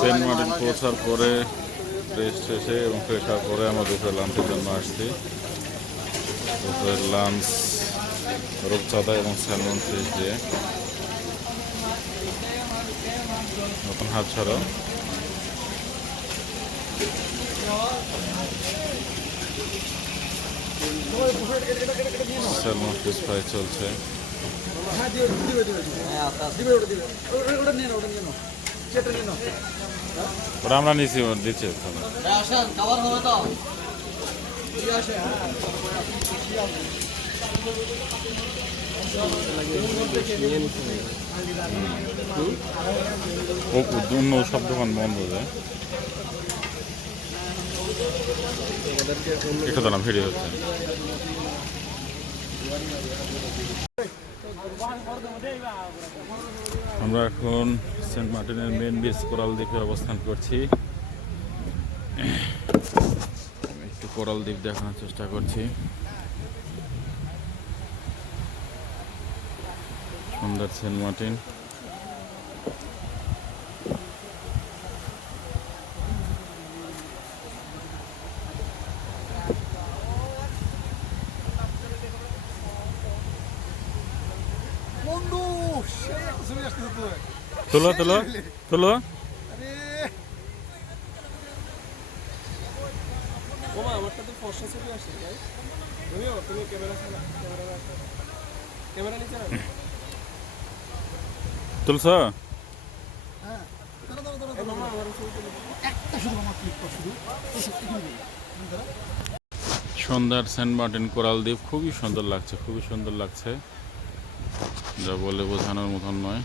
Saint Martin পৌঁছার পরে rest শেষে এবং ফ্রেশ হওয়ার পরে আমরা দুপুরে লাঞ্চের জন্য আসছি। দুপুরের লাঞ্চ রূপচাঁদা এবং স্যালমন ফিশ দিয়ে নতুন হাত ছাড়া স্যালমন ফিশ ফ্রাই চলছে। ওটা আমরা নিচ্ছি, দিচ্ছে অন্য সব দোকান বন্ধ যায়। একটু দাঁড়ান, ভিডিও হচ্ছে। আমরা এখন সেন্ট মার্টিনের মেন বিচ কোরাল দ্বীপে অবস্থান করছি। একটু কোরাল দ্বীপ দেখানোর চেষ্টা করছি। সুন্দর সেন্ট মার্টিন। তোলো তোলো তোলো। তুলছ? সন্ধ্যার সেন্ট মার্টিন কোরাল দ্বীপ খুবই সুন্দর লাগছে, খুবই সুন্দর লাগছে, যা বলে বোঝানোর মতন নয়।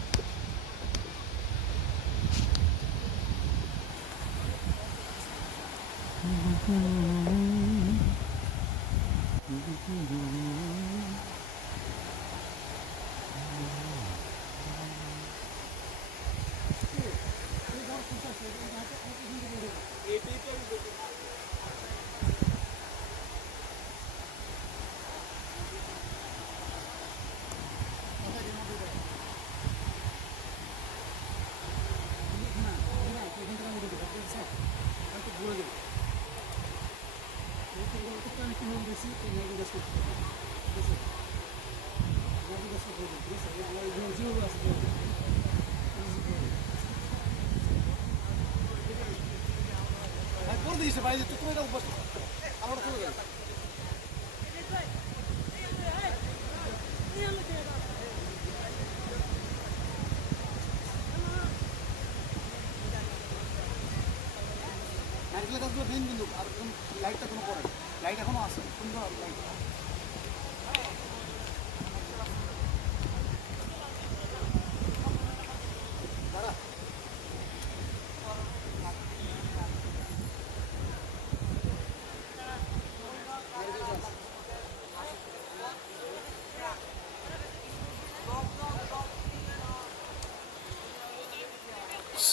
লাইটটা কোনো পড়ে, লাইট এখনো আছে, সুন্দর লাইট।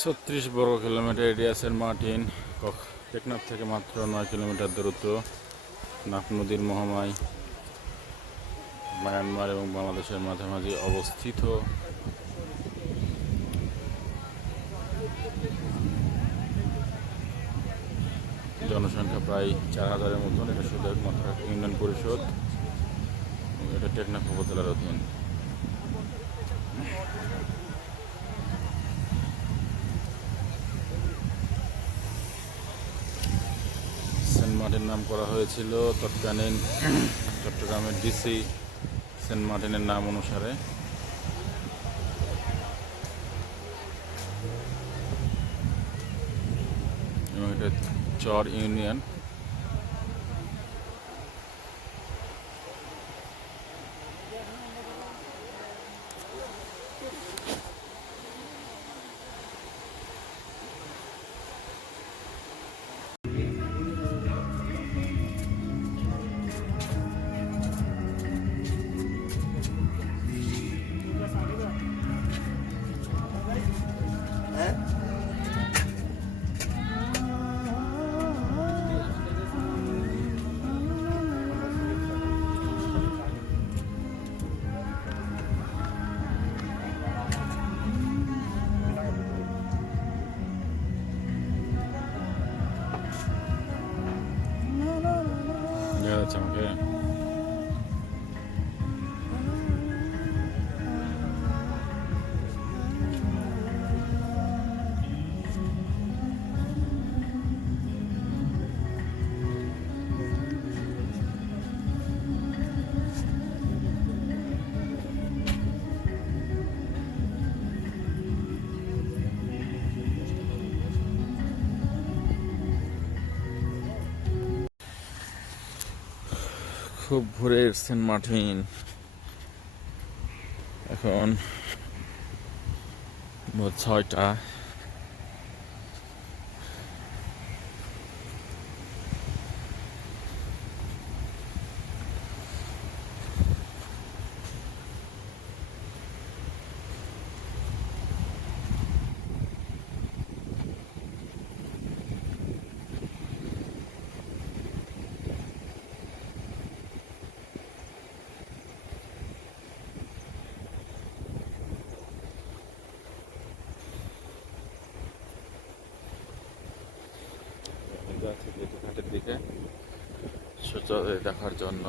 ছত্রিশ বর্গ kilometre area Saint Martin. Teknaf থেকে মাত্র 9 কিলোমিটার দূরত্ব। নাফ নদীর মহামায় মায়ানমার এবং বাংলাদেশের মাঝামাঝি অবস্থিত। জনসংখ্যা প্রায় 4000-এর মতন। এটা শুধু একমাত্র ইউনিয়ন পরিষদ। এটা টেকনাফ উপজেলার অধীন। সেন্ট মার্টিন নাম করা হয়েছিল তৎকালীন চট্টগ্রামের ডিসি সেন্ট মার্টিনের নাম অনুসারে। এবং এটা চর ইউনিয়ন। খুব ভোরের সেন্ট মার্টিন। এখন ভোর 6টা। যাচ্ছি ঘাটের দিকে সূর্যোদয় দেখার জন্য।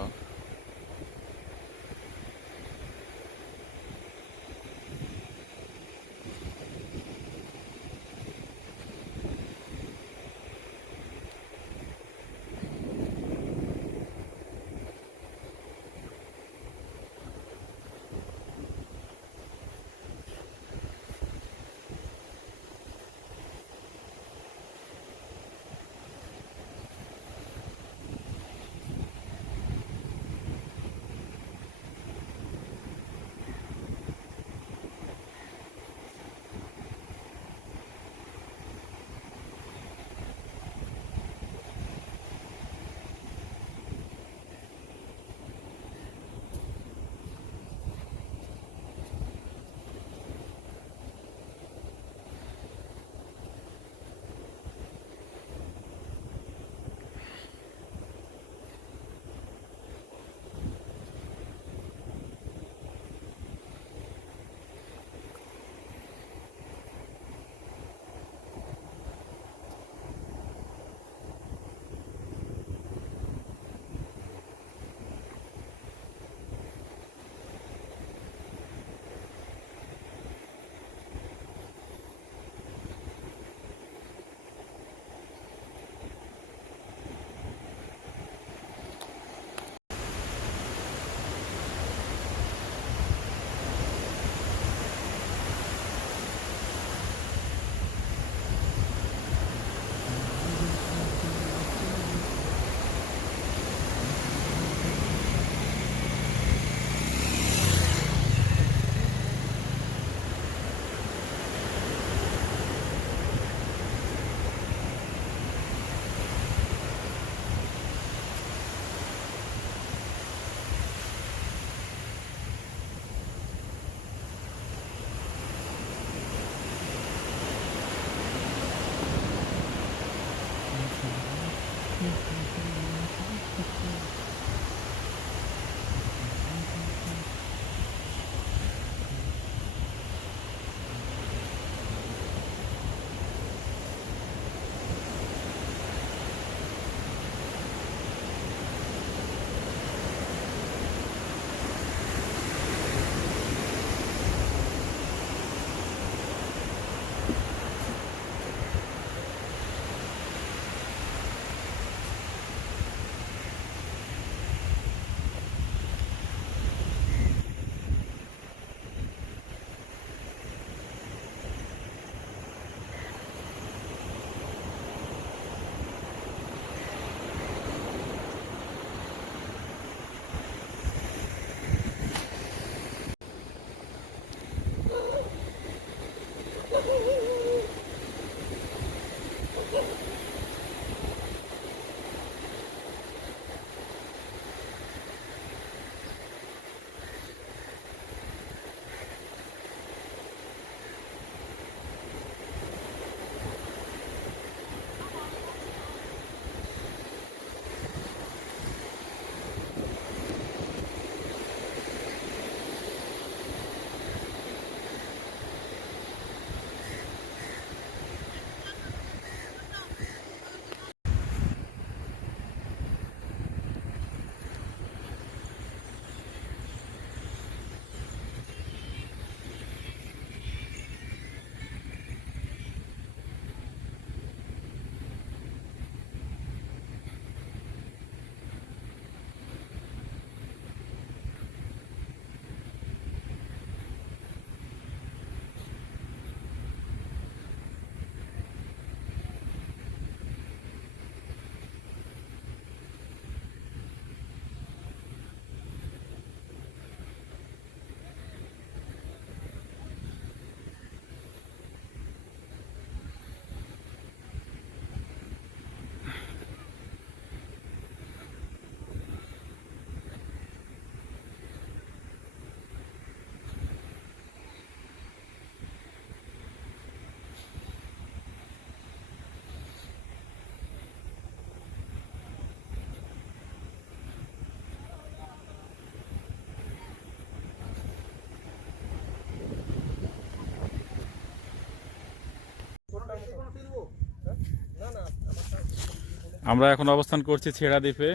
আমরা এখন অবস্থান করছি ছেড়া দ্বীপে।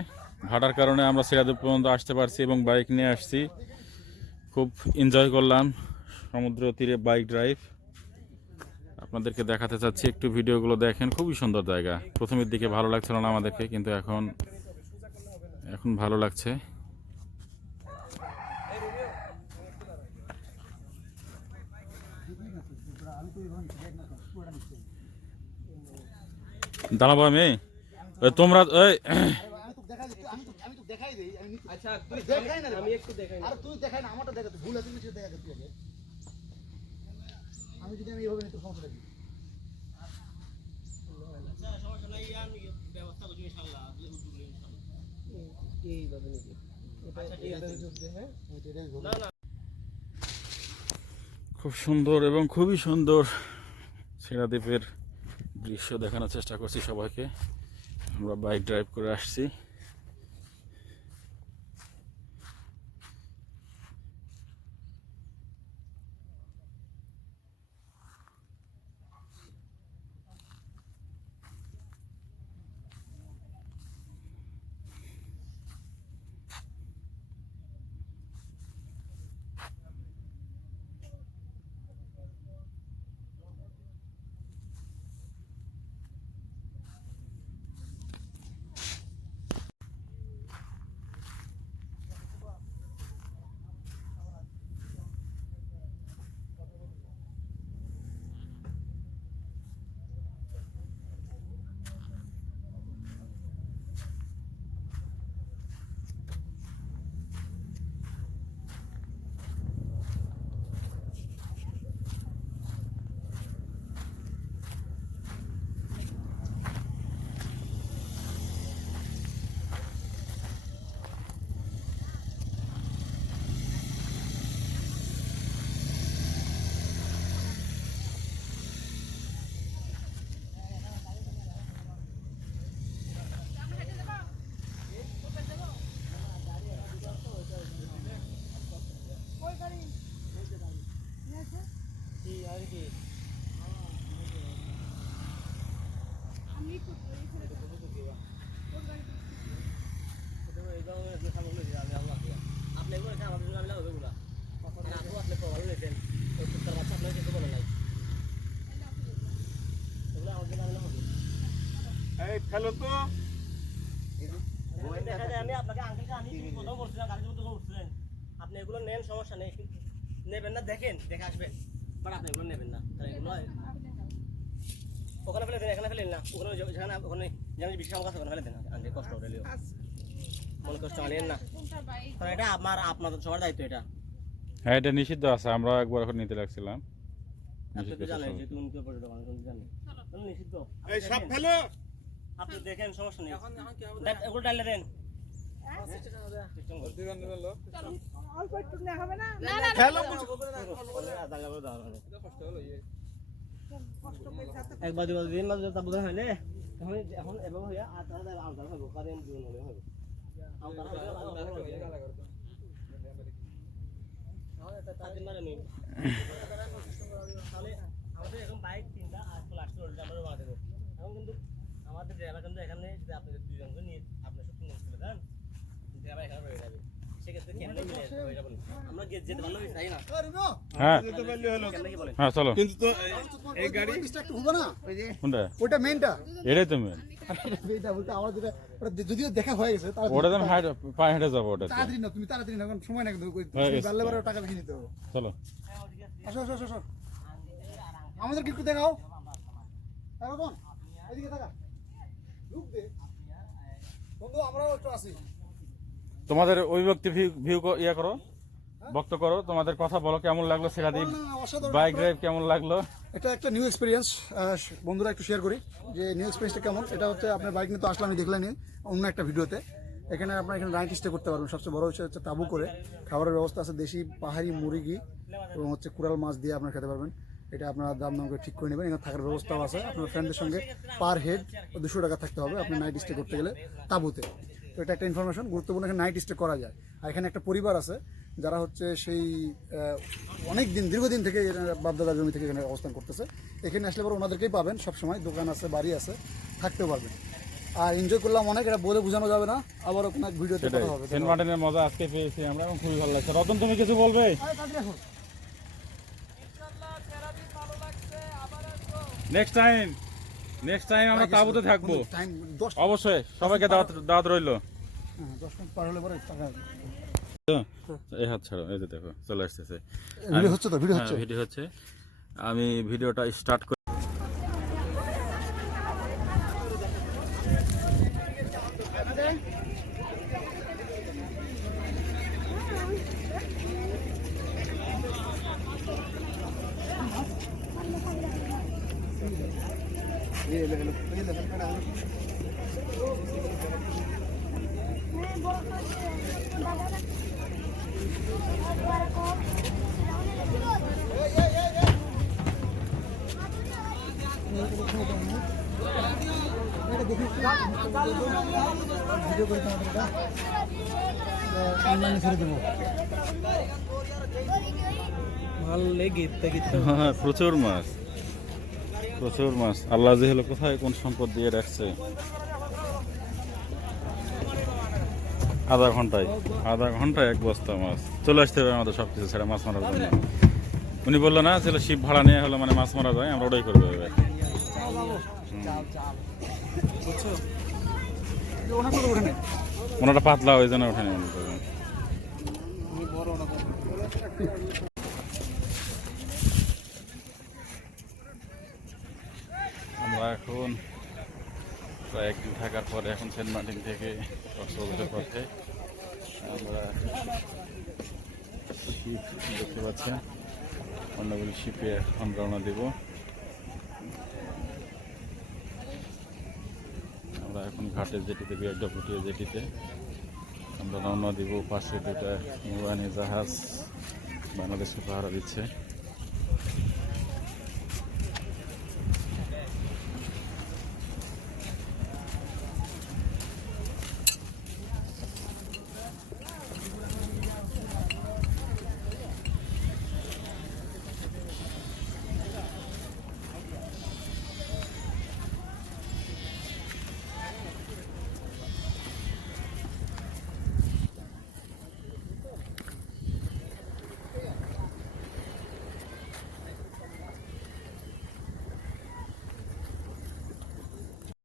ভাটার কারণে আমরা ছেড়া দ্বীপ পর্যন্ত আসতে পারছি এবং বাইক নিয়ে আসছি। খুব এনজয় করলাম সমুদ্র তীরে বাইক ড্রাইভ। আপনাদেরকে দেখাতে চাচ্ছি, একটু ভিডিওগুলো দেখেন। খুবই সুন্দর জায়গা। প্রথমের দিকে ভালো লাগছিল না আমাদেরকে, কিন্তু এখন ভালো লাগছে। দাঁড়াবো আমি, তোমরা ওই আমি তো দেখাই দিই, আমি তো দেখাই দেই, আচ্ছা তুই দেখাই না, আমি একটু দেখাই না। আরে তুই দেখাই না, আমারটা দেখা, ভুল আছে কিছু দেখা তুই আগে। আমি যদি এইভাবে নিতে সমস্যা কি? আচ্ছা সমস্যা নাই, আমি ব্যবস্থা করব ইনশাআল্লাহ, এইভাবে নিতে। আচ্ছা ঠিক আছে, হ্যাঁ না না। খুব সুন্দর এবং খুবই সুন্দর ছেড়া দ্বীপের দৃশ্য দেখানোর চেষ্টা করছি সবাইকে। আমরা বাইক ড্রাইভ করে আসছি। হ্যালো তো আমি আপনাকে আঙ্কেলকে আমি প্রথম বলছিলাম গাড়ি যখন উঠছিলেন, আপনি এগুলো নেন, সমস্যা নেই, নেবেন না দেখেন দেখে আসবেন, বাট আপনি এগুলো নেবেন না। এগুলো ওখানে ফেলে দেন, এখানে ফেলেন না, ওখানে যেখানে ওখানে যেখানে বেশি আমার কাছে ওখানে ফেলে দেন। আঙ্কেল কষ্ট হলেও মনে কষ্ট আনেন না, কারণ এটা আপনাদের সবার দায়িত্ব। এটা হ্যাঁ, এটা নিষিদ্ধ আছে। আমরা একবার এখন নিতে লাগছিলাম। আপনি তো জানেন যে তুমি তো পর্যটক, আমি তো জানি নিষিদ্ধ। এই সব ফেলো, আপনি দেখেন, সমস্যা নেই, এগুলো ডালে দেন। একবার দুবার দিন মাঝে তা বোঝা হয় না, এখন এভাবে হইয়া আর তারা আলাদা হবে, কারণ জীবন হলে হবে তাহলে আমাদের এখন বাইক তিনটা আর আসতে আমরা বাড়া দেবো। এখন কিন্তু আমাদের ড্রাইভার কিন্তু এখানে যদি আপনাদের দুইজনকে নিয়ে আপনার সব তিনজন চলে যান, ড্রাইভার এখানে রয়ে যাবে। সেক্ষেত্রে কেমনে মিলে হয়ে যাবেন, আমরা যেতে পারলে চাই না। হ্যাঁ কেমনে কি বলেন? হ্যাঁ চলো। কিন্তু তো এই গাড়ি ডিস্ট্রাক্ট হবে না, ওই যে কোনটা? ওটা মেইনটা, এটাই তো মেন। এইটা বলতে আমার যেটা ওটা যদিও দেখা হয়ে গেছে, তাহলে ওটা তো পায়ে হেঁটে যাবো। ওটা তাড়াতাড়ি না, তুমি তাড়াতাড়ি না, কারণ সময় না, কিন্তু হয়ে গেছে। গাড়লে বারে টাকা বেশি নিতে হবে। চলো। আসো আসো আসো, আমাদেরকে একটু দেখাও। এখন এদিকে থাকা লুক দে বন্ধু, আমরাও একটু আসি। তোমাদের ওই ব্যক্তি ভিউ ইয়া করো, বক্ত করো, তোমাদের কথা বলো, কেমন লাগলো ছেড়া দ্বীপ বাইক ড্রাইভ, কেমন লাগলো? এটা একটা নিউ এক্সপিরিয়েন্স, বন্ধুরা একটু শেয়ার করি যে নিউ এক্সপিরিয়েন্সটা কেমন। এটা হচ্ছে আপনার বাইক নিয়ে তো আসলে আমি দেখলেন অন্য একটা ভিডিওতে। এখানে আপনার এখানে নাইট স্টে করতে পারবেন। সবচেয়ে বড় বিষয় হচ্ছে তাঁবু করে খাবারের ব্যবস্থা আছে, দেশি পাহাড়ি মুরগি এবং হচ্ছে কুড়াল মাছ দিয়ে আপনারা খেতে পারবেন। এটা আপনারা দাম করে ঠিক করে নেবেন। এখানে থাকার ব্যবস্থাও আছে। আপনার ফ্রেন্ডদের সঙ্গে পার হেড 200 টাকা থাকতে হবে আপনি নাইট স্টে করতে গেলে তাঁবুতে। তো এটা একটা ইনফরমেশন গুরুত্বপূর্ণ, এখানে নাইট স্টে করা যায়। আর এখানে একটা পরিবার আছে যারা হচ্ছে সেই অনেক দিন দীর্ঘদিন থেকে বাপদাদার জমি থেকে এখানে অবস্থান করতেছে। এখানে আসলে পরে ওনাদেরকেই পাবেন সবসময়, দোকান আছে, বাড়ি আছে, থাকতেও পারবেন। আর এনজয় করলাম অনেক, এটা বলে বোঝানো যাবে না, আবারও কোনো ভিডিওতে সেটাই, কথা হবে। সেন্ট মার্টিনের মজা আজকে পেয়েছি আমরা এবং খুবই ভালো লাগছে। রতন, তুমি কিছু বলবে? নেক্সট টাইম আমরা তাঁবুতে থাকবো টাইম 10 অবশ্যই, সবাইকে দাওয়াত রইলো। 10 মিনিট পার হলে পরে টাকা এই হাত ছাড়ো, এই যে দেখো চলে আসতেছে। ভিডিও হচ্ছে তো, ভিডিও হচ্ছে। হ্যাঁ, ভিডিও হচ্ছে। আমি ভিডিওটা স্টার্ট করি। ভিডিও করে তোমাদের এটা অনলাইনে ছেড়ে দেবো। হ্যাঁ, প্রচুর মাছ, প্রচুর মাছ। আল্লাহ যে হলো কোথায় কোন সম্পদ দিয়ে রাখছে। আধা ঘন্টায় 1 বস্তা মাছ চলে আসতে হবে আমাদের, সবকিছু ছেড়ে মাছ মারার জন্য। উনি বললো না ছেলে শিপ ভাড়া নিয়ে হলো মানে মাছ মারা যায়, আমরা ওটাই করবো এবার। ওনাটা পাতলা ওই জন্য ওঠেনি। আমরা এখন প্রায় 1 দিন থাকার পরে এখন সেন্ট মার্টিন থেকে কক্সবাজারের পথে। আমরা শিপ দেখতে পাচ্ছি, অন্যগুলি শিপে এখন রওনা দেব। আমরা এখন ঘাটের জেটিতে, বিআরডব্লিউটি জেটিতে আমরা রওনা দিব। পাশে 2টা নৌবাহিনী জাহাজ বাংলাদেশে পাহারা দিচ্ছে।